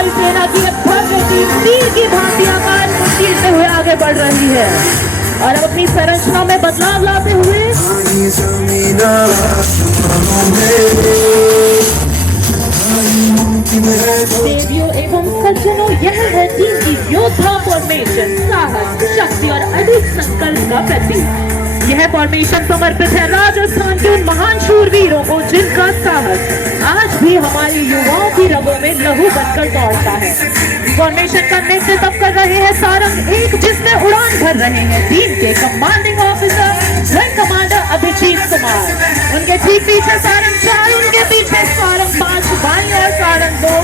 वायुसेना की भव्य टीम तीर की भांति आकाश में चीरते हुए आगे बढ़ रही है और अब अपनी संरचना में बदलाव लाते हुए देवियों एवं सज्जनों, यह है टीम की योद्धा फॉर्मेशन, साहस, शक्ति और अडिग संकल्प का प्रतीक। यह फॉर्मेशन समर्पित है राजस्थान के उन महान शूरवीरों को जिनका साहस आज भी हमारे युवाओं की रगों में लहू बनकर दौड़ता है। फॉर्मेशन का नेतृत्व कर रहे हैं सारंग एक, जिसमें उड़ान भर रहे हैं टीम के commanding officer wing commander Abhijit Kumar. उनके ठीक पीछे सारंग 4, उनके पीछे सारंग 5, बाईं और सारंग 2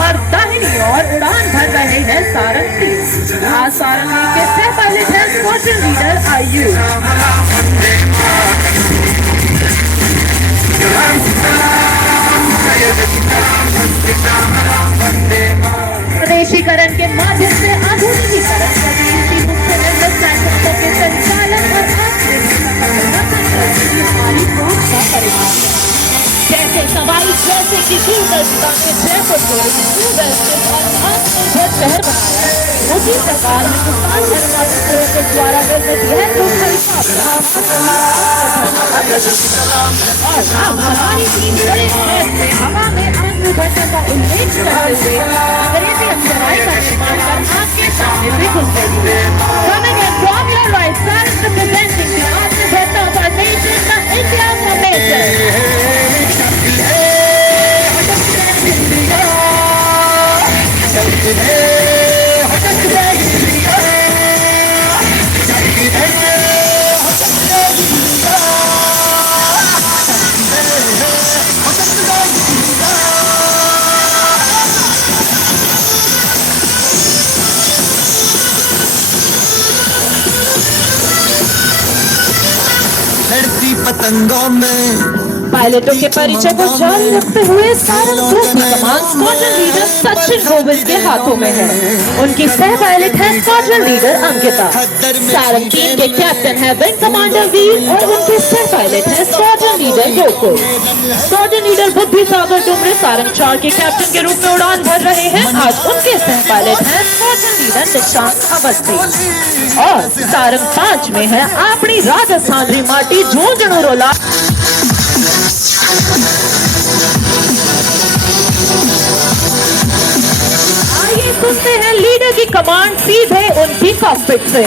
और दाहिनी ओर उड़ान भर रहे हैं सारंग 3। आज सारंग के सह पायलट है स्क्वाड्रन लीडर आयु। स्वदेशीकरण के माध्यम से आधुनिकीकरण की मुख्य निर्देश के संचालन और हमारी सोच का परिणाम है। जैसे सवारी जैसे कि दूरदर्शिता के जयपुर को सुव्यवस्थित और आत्मनिर्भर शहर बनाया, उसी प्रकार हिंदुस्तान धर्माधिकारियों के द्वारा निर्मित यह और अब हमारी टीम बड़े से हवा में आत्मनिर्भरता का उल्लेख करते हुए अंग्रेजी अफसराई का निर्माण कर आपके सामने से घुस गई है। Coming in from your right side, representing the आत्मनिर्भरता of our nation, the India Formation. लड़ती पतंगों में पायलटों के परिचय को जारी रखते हुए सारंग 2 की कमान स्क्वाड्रन लीडर सचिन गोविल के हाथों में है। उनकी सह पायलट है स्क्वाड्रन लीडर अंकिता। सारंग 3 के कैप्टन है विंग कमांडर वीर और उनके सह पायलट है squadron leader Gokul. Squadron leader बुद्धि सागर डुमरे सारंग 4 के कैप्टन के रूप में उड़ान भर रहे हैं। आज उनके सह पायलट है स्क्वाड्रन लीडर निशांत अवस्थी और सारंग 5 में है अपनी राजस्थान री माटी झूंझुनू रोला। आइए सुनते हैं लीडर की कमांड सीधे उनकी कॉकपिट से।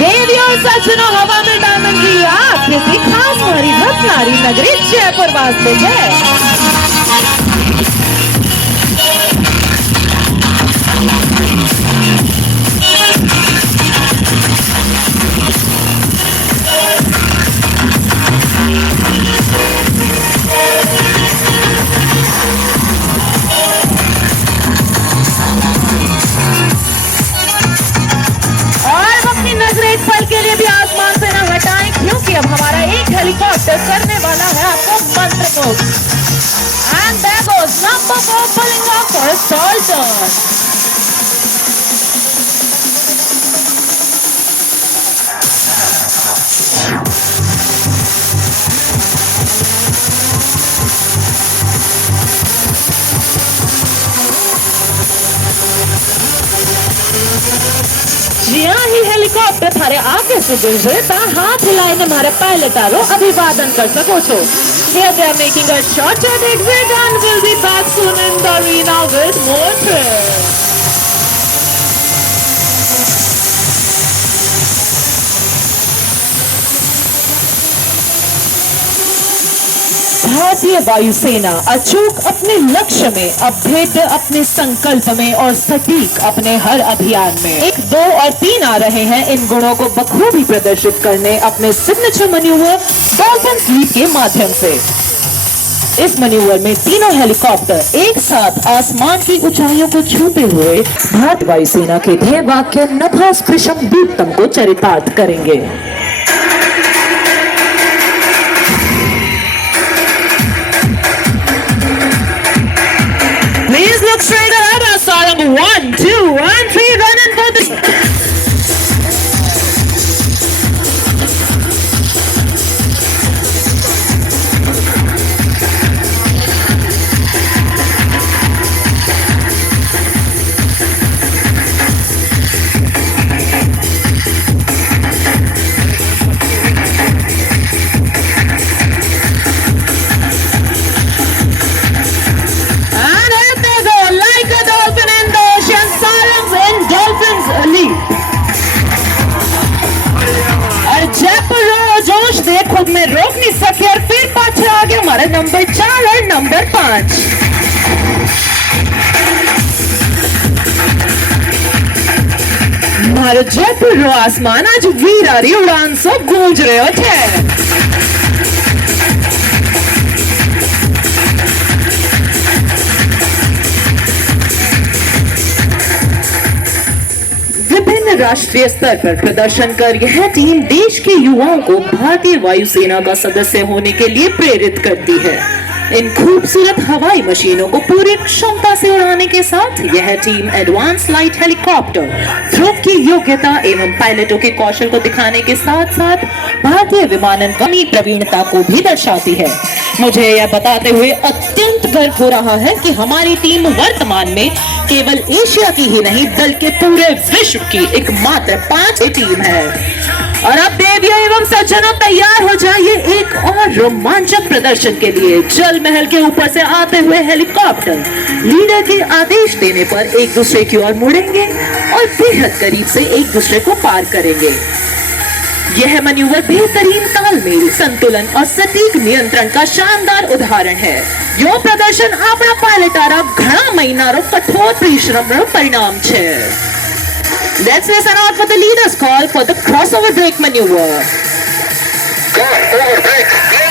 देवियों सज्जनों, हवा में डायमंड की आग किसी खास हमारी रत्नारी नगरी जयपुर वास्ते है। अब हमारा एक हेलीकॉप्टर करने वाला है आपको मंत्रमुग्ध। And there goes number 4 pulling off for a stall turn. जिया ही हेलीकॉप्टर थारे आगे से गुजरे ता हाथ हिलाने हमारे पायलट आरो अभिवादन कर सको छो। Here they are making a short at exit and will be back soon in the arena with more thrills. भारतीय वायुसेना अचूक अपने लक्ष्य में, अभेद्य अपने संकल्प में और सटीक अपने हर अभियान में 1, 2 और 3 आ रहे हैं इन गुणों को बखूबी प्रदर्शित करने अपने सिग्नेचर मैन्यूवर डॉल्फिन स्वीप के माध्यम से। इस मैन्यूवर में तीनों हेलीकॉप्टर एक साथ आसमान की ऊंचाइयों को छूते हुए भारतीय वायुसेना के ध्येय वाक्य नभा स्पृशम दीप्तम को चरितार्थ करेंगे। Please look straight ahead as Sarang 1, 2, and 3 running for the से खुद में रोक नहीं सके और फिर पाछे आ गया हमारा नंबर 4 और नंबर 5। मारो जयपुर रो आसमान आज वीरारी उड़ान सो गूंज रहे थे। विभिन्न राष्ट्रीय स्तर पर प्रदर्शन कर यह टीम देश के युवाओं को भारतीय वायुसेना का सदस्य होने के लिए प्रेरित करती है। इन खूबसूरत हवाई मशीनों को पूरी क्षमता से उड़ाने के साथ यह टीम एडवांस लाइट हेलीकॉप्टर ध्रुव की योग्यता एवं पायलटों के कौशल को दिखाने के साथ साथ भारतीय विमानन की प्रवीणता को भी दर्शाती है। मुझे यह बताते हुए अत्यंत गर्व हो रहा है कि हमारी टीम वर्तमान में केवल एशिया की ही नहीं बल्कि पूरे विश्व की एकमात्र 5 टीम है। और अब देवियों एवं सज्जनों तैयार हो जाइए एक और रोमांचक प्रदर्शन के लिए। जल महल के ऊपर से आते हुए हेलीकॉप्टर लीडर के आदेश देने पर एक दूसरे की ओर मुड़ेंगे और बेहद करीब से एक दूसरे को पार करेंगे। यह मैन्यूवर बेहतरीन तालमेल, संतुलन और सटीक नियंत्रण का शानदार उदाहरण है। यो प्रदर्शन આપણા પાયલટારા ઘણા મહિનાનો કઠોર પરિશ્રમનો પરિણામ છે। Let's listen out for the leader's call for the crossover brake maneuver. Crossover brake, go!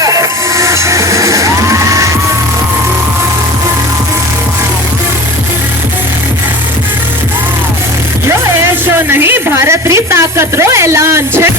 Yo air show नहीं भारत री ताकत रो ऐलान छे।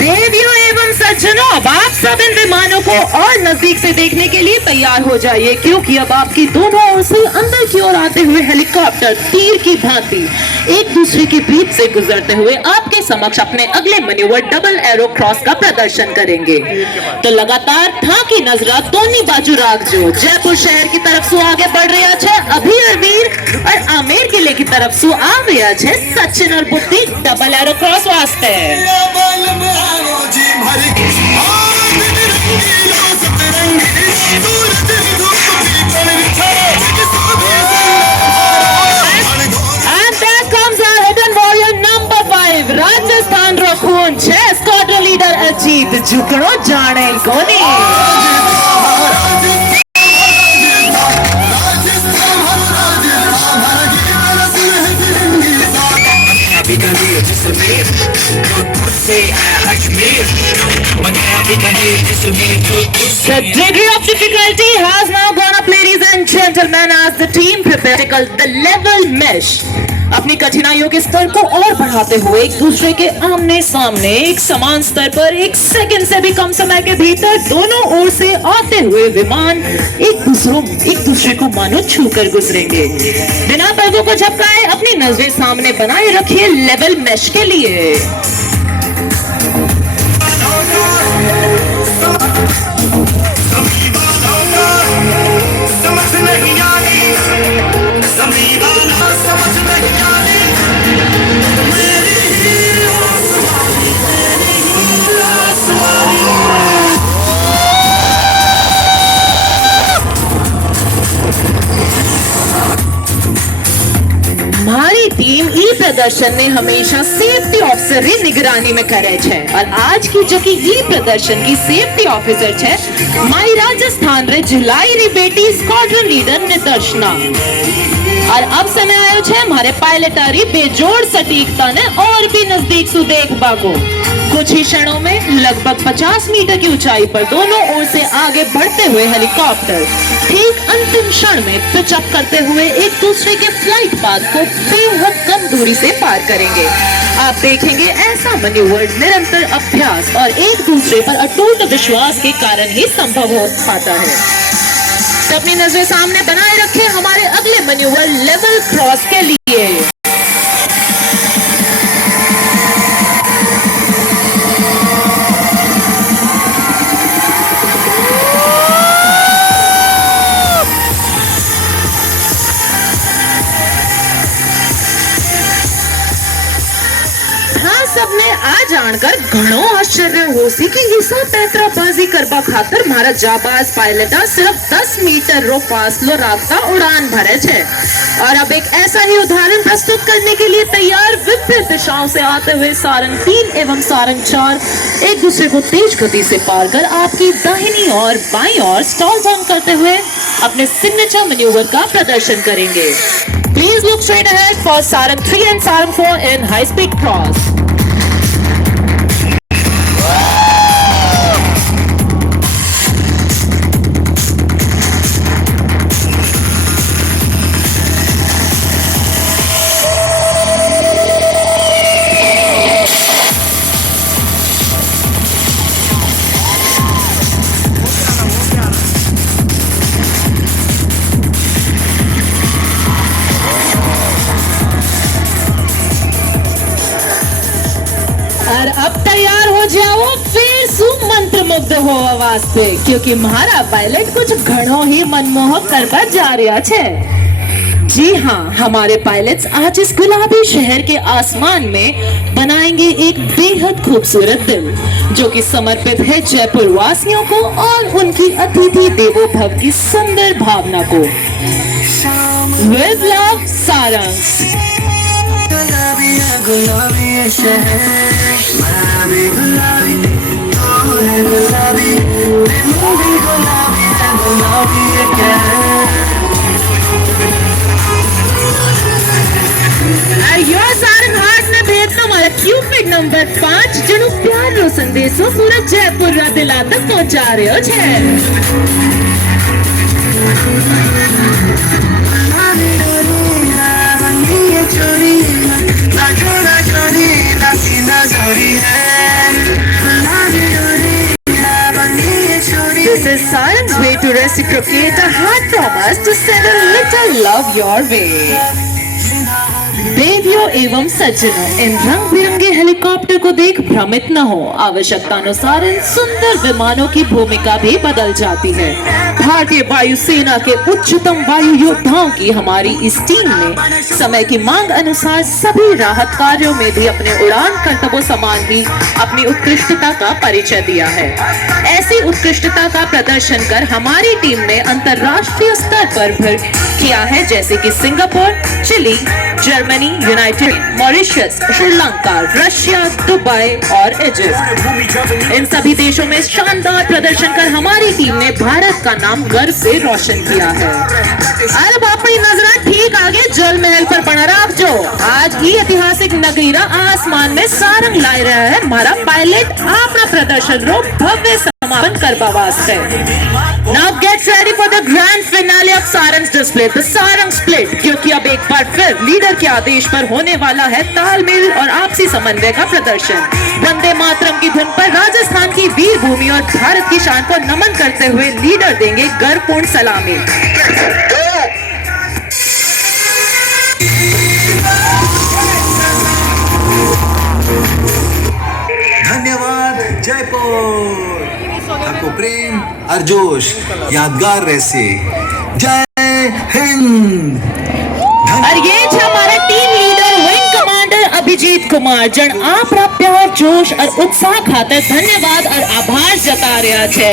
देवियों एवं सज्जनों, अब आप सब इन विमानों को और नजदीक से देखने के लिए तैयार हो जाइए, क्योंकि अब आपकी दोनों ओर से अंदर की ओर आते हुए हेलीकॉप्टर तीर की भांति एक दूसरे के बीच से गुजरते हुए आपके समक्ष अपने अगले मैन्यूवर डबल एरो क्रॉस का प्रदर्शन करेंगे। तो लगातार था की नजरा दोनों बाजू राखजो। जयपुर शहर की तरफ से आगे बढ़ रहा है अभी अरवीर और आमेर किले की तरफ से आ रहा है सचिन और बुद्धि डबल एरो क्रॉस वास्ते। राजस्थान रो खून छे स्क्वाड्रन लीडर अजीत झुकड़ो जाने कोनी। The degree of difficulty has now gone up, ladies and gentlemen, as the team prepares to tackle the level mesh. अपनी कठिनाइयों के स्तर को और बढ़ाते हुए एक दूसरे के आमने सामने एक समान स्तर पर एक सेकंड से भी कम समय के भीतर दोनों ओर से आते हुए विमान एक दूसरे को मानो छूकर गुजरेंगे। बिना पैरों को झपकाए अपनी नजरें सामने बनाए रखिए लेवल मैश के लिए। हमारी टीम ई प्रदर्शन ने हमेशा सेफ्टी ऑफिसर री निगरानी में करे छे और आज की जो की ई प्रदर्शन की सेफ्टी ऑफिसर छे माई राजस्थान रे जुलाई री बेटी स्क्वाड्रन लीडर निदर्शना। और अब समय आयो छे हमारे पायलटारी बेजोड़ सटीकता ने और भी नजदीक से देखबा को। कुछ ही क्षणों में लगभग 50 मीटर की ऊंचाई पर दोनों ओर से आगे बढ़ते हुए हेलीकॉप्टर ठीक अंतिम क्षण में पिचअप करते हुए एक दूसरे के फ्लाइट पाथ को बेहद कम दूरी से पार करेंगे। आप देखेंगे ऐसा मैन्यूवर निरंतर अभ्यास और एक दूसरे पर अटूट विश्वास के कारण ही संभव हो पाता है। तो अपनी नजरें सामने बनाए रखें हमारे अगले मैन्यूवर लेवल क्रॉस के लिए। सबने આ જાણકર ઘણો આશ્ચર્ય હોશી કે ઈસા पैंतराबाजी करबा खातर मारा जाबाज पायलटा सिर्फ 10 मीटर रो फासलो राखता उड़ान भरे छे। और अब एक ऐसा ही उदाहरण प्रस्तुत करने के लिए तैयार विपरीत दिशाओं से आते हुए सारंग 3 एवं सारंग 4 एक दूसरे को तेज गति से पार कर आपकी दाहिनी और बाईं ओर स्टॉल डाउन करते हुए अपने सिग्नेचर मैन्यूवर का प्रदर्शन करेंगे। Please look straight ahead for Sarang 3 and Sarang 4 in high speed cross. और अब तैयार हो जाओ फिर सुमंत्र मुग्ध हो वास्ते, क्योंकि महारा पायलट कुछ घणो ही मनमोहक करवा जा रहा छे। जी हाँ, हमारे पायलट्स आज इस गुलाबी शहर के आसमान में बनाएंगे एक बेहद खूबसूरत दिल, जो कि समर्पित है जयपुर वासियों को और उनकी अतिथि देवो भव की सुंदर भावना को। विद लव, सारंग्स। गुलाबी शहर, गुलाबी गुलाबी, तू है गुलाबी, मैं भी गुलाबी है, गुलाबी ये क्या है? यो सारंग हाट में भेजना हमारा क्यूपिड नंबर 5 जनु प्यार रो संदेशो पूरा जयपुर रा दिला तक पहुंचा रह्यो छे। This is Sarang's way to reciprocate a heart promise to send a little love your way. देवियों एवं सज्जनों, इन रंग बिरंगे हेलीकॉप्टर को देख भ्रमित न हो। आवश्यकतानुसार इन सुंदर विमानों की भूमिका भी बदल जाती है। भारतीय वायुसेना के उच्चतम वायु योद्धाओं की हमारी इस टीम ने समय की मांग अनुसार सभी राहत कार्यों में भी अपने उड़ान कर्तव्यों समान भी अपनी उत्कृष्टता का परिचय दिया है। ऐसी उत्कृष्टता का प्रदर्शन कर हमारी टीम ने अंतर्राष्ट्रीय स्तर पर भी किया है, जैसे कि Singapore, Chile, Germany, United, Mauritius, Sri Lanka, Russia, Dubai और इजिप्ट। इन सभी देशों में शानदार प्रदर्शन कर हमारी टीम ने भारत का नाम गर्व से रोशन किया है। अरे बापा, नजरा ठीक आगे जल महल पर बना रखजो। आज ही ऐतिहासिक नगरीरा आसमान में सारंग लाई रहा है। हमारा पायलट अपना प्रदर्शन रो भव्य समापन करवा वास्ते। Now get ready for the grand finale of Sarang's display, the Sarang split, क्योंकि अब एक बार फिर लीडर के आदेश पर होने वाला है तालमेल और आपसी समन्वय का प्रदर्शन। वंदे मातरम की धुन पर राजस्थान की वीर भूमि और भारत की शान को नमन करते हुए लीडर देंगे गर्वपूर्ण सलामी। धन्यवाद जयपुर। आपको प्रेम और जोश यादगार रहसे। जय हिंद। और ये छे हमारा team leader wing commander Abhijit Kumar, जन आप प्यार, जोश और उत्साह खातर धन्यवाद और आभार जता रहा छे।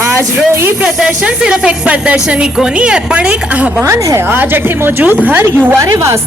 आज रो ई प्रदर्शन सिर्फ एक प्रदर्शन ही कोनी है, पर एक आह्वान है। आज अठे मौजूद हर युवा रे वास्ते